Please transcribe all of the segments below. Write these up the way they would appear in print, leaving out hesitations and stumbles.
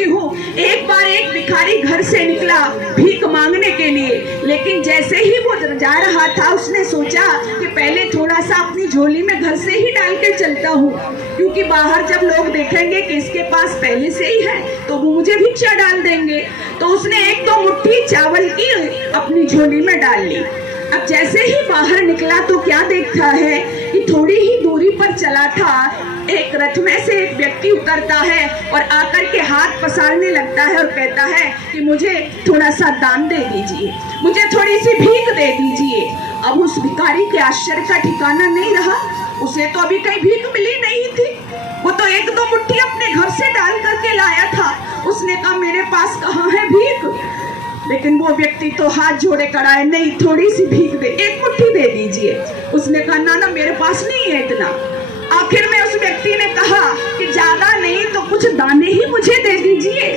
कहती हूँ, एक बार एक भिखारी घर से निकला भीख मांगने के लिए, लेकिन जैसे ही वो जा रहा था उसने सोचा कि पहले थोड़ा सा अपनी झोली में घर से ही डाल के चलता हूँ, क्योंकि बाहर जब लोग देखेंगे कि इसके पास पहले से ही है तो वो मुझे भिक्षा डाल देंगे। तो उसने एक दो मुट्ठी चावल की अपनी झोली में डाल ली। अब जैसे ही बाहर निकला तो क्या देखता है कि थोड़ी ही दूरी पर चला था, एक रथ में से एक व्यक्ति उतरता है और आकर के हाथ पसारने लगता है और कहता है कि मुझे थोड़ा सा दान दे दीजिए, मुझे थोड़ी सी भीख दे दीजिए। अब उस भिखारी के आश्चर्य का ठिकाना नहीं रहा, उसे तो अभी कहीं भीख मिली नहीं थी, वो तो एक दो मुट्ठी अपने घर से डाल करके लाया था। उसने कहा मेरे पास कहाँ है भीख, लेकिन वो व्यक्ति तो हाथ जोड़े कराए, नहीं थोड़ी सी भीख दे, एक मुट्ठी दे दीजिए। उसने कहा ना ना मेरे पास नहीं है इतना। आखिर में उस व्यक्ति ने कहा कि ज्यादा नहीं तो कुछ दाने ही मुझे दे दीजिए।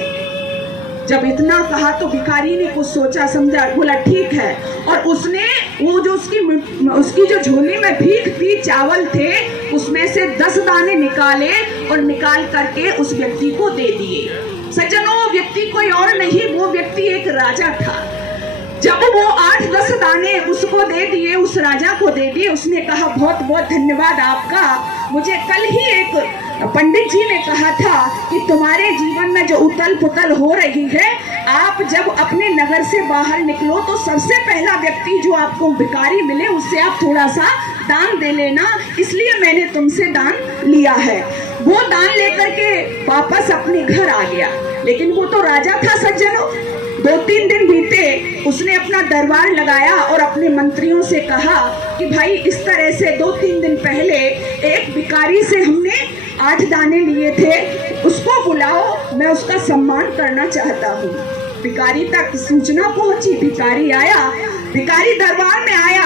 जब इतना कहा तो भिखारी ने कुछ सोचा समझा, बोला ठीक है, और उसने वो जो उसकी जो झोली में भीख थी, चावल थे, उसमें से 10 दाने निकाले और निकाल करके उस व्यक्ति को दे दिए। सज्जनों, वो व्यक्ति कोई और नहीं, वो व्यक्ति एक राजा था। जब वो 8-10 दाने उसको दे दिए, उस राजा को दे दिए, उसने कहा बहुत बहुत धन्यवाद आपका। मुझे कल ही एक पंडित जी ने कहा था कि तुम्हारे जीवन में जो उथल पुथल हो रही है, आप जब अपने नगर से बाहर निकलो तो सबसे पहला व्यक्ति जो आपको भिखारी मिले उससे आप थोड़ा सा दान दे लेना, इसलिए मैंने तुमसे दान लिया है। वो दान लेकर के वापस अपने घर आ गया, लेकिन वो तो राजा था सज्जनों। 2-3 दिन बीते, उसने अपना दरबार लगाया और अपने मंत्रियों से कहा कि भाई इस तरह से 2-3 दिन पहले एक भिखारी से हमने 8 दाने लिए थे, उसको बुलाओ, मैं उसका सम्मान करना चाहता हूँ। भिखारी तक सूचना पहुंची, भिखारी आया, भिखारी दरबार में आया।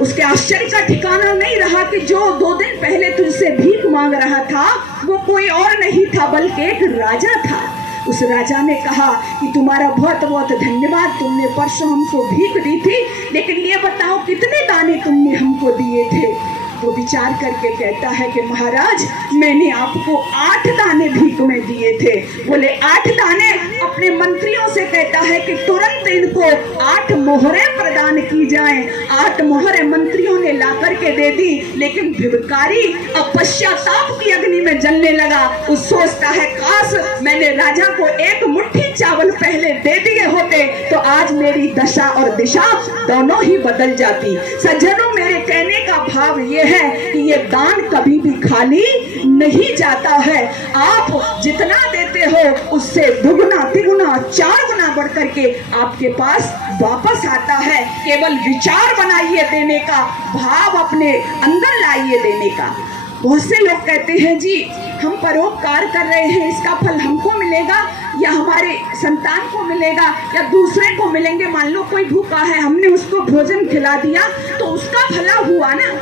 उसके आश्चर्य का ठिकाना नहीं रहा कि जो 2 दिन पहले तुझसे भीख मांग रहा था वो कोई और नहीं था बल्कि एक राजा था। उस राजा ने कहा कि तुम्हारा बहुत बहुत धन्यवाद, तुमने परसों हमको भीख दी थी, लेकिन ये बताओ कितने दाने तुमने हमको दिए थे। तो विचार करके कहता है कि महाराज मैंने आपको 8 दाने भीख में दिए थे। बोले 8 दाने? अपने मंत्रियों से कहता है कि तुरंत इनको 8 मोहरें प्रदान की जाएं। 8 मोहरें मंत्रियों ने ला करके दे दी, लेकिन भिखारी अब पश्चाताप की अग्नि में जलने लगा। वो सोचता है काश मैंने राजा को एक मुट्ठी चावल पहले दे दिए होते तो आज मेरी दशा और दिशा दोनों ही बदल जाती। सज्जनों, मेरे कहने का भाव ये है कि ये दान कभी भी खाली नहीं जाता है। आप जितना देते हो उससे दुगुना तिगुना 4 गुना बढ़ करके आपके पास वापस आता है। केवल विचार बनाइए देने का, भाव अपने अंदर लाइए देने का। बहुत से लोग कहते हैं जी हम परोपकार कर रहे हैं, इसका फल हमको मिलेगा या हमारे संतान को मिलेगा या दूसरे को मिलेंगे। मान लो कोई भूखा है, हमने उसको भोजन खिला दिया तो उसका भला हुआ ना।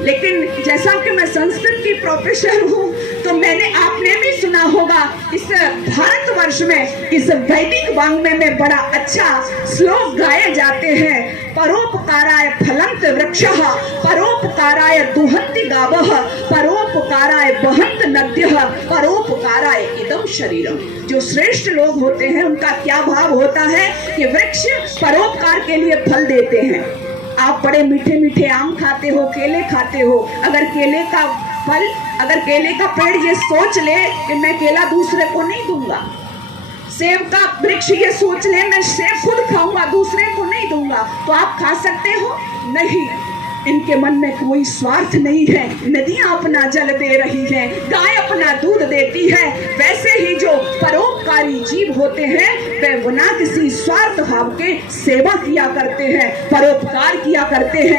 लेकिन जैसा कि मैं संस्कृत की प्रोफेसर हूँ तो आपने भी सुना होगा, इस भारतवर्ष में इस वैदिक वाङ्मय में बड़ा अच्छा श्लोक गाए जाते हैं। परोपकाराय फलंत वृक्षः, परोपकाराय दुहन्ति गावः, परोपकाराय बहन्त नद्यः, परोपकाराय इदं शरीरम। जो श्रेष्ठ लोग होते हैं उनका क्या भाव होता है कि वृक्ष परोपकार के लिए फल देते हैं। आप बड़े मीठे मीठे आम खाते हो, केले खाते हो, अगर केले का फल, अगर केले का पेड़ ये सोच ले कि मैं केला दूसरे को नहीं दूंगा, सेब का वृक्ष ये सोच ले मैं सेब खुद खाऊंगा दूसरे को नहीं दूंगा, तो आप खा सकते हो? नहीं। इनके मन में कोई स्वार्थ नहीं है। नदियां अपना जल दे रही हैं, गाय अपना दूध देती है, वैसे ही जो परोपकारी जीव होते हैं वे बिना किसी स्वार्थ भाव के सेवा किया करते हैं, परोपकार किया करते हैं।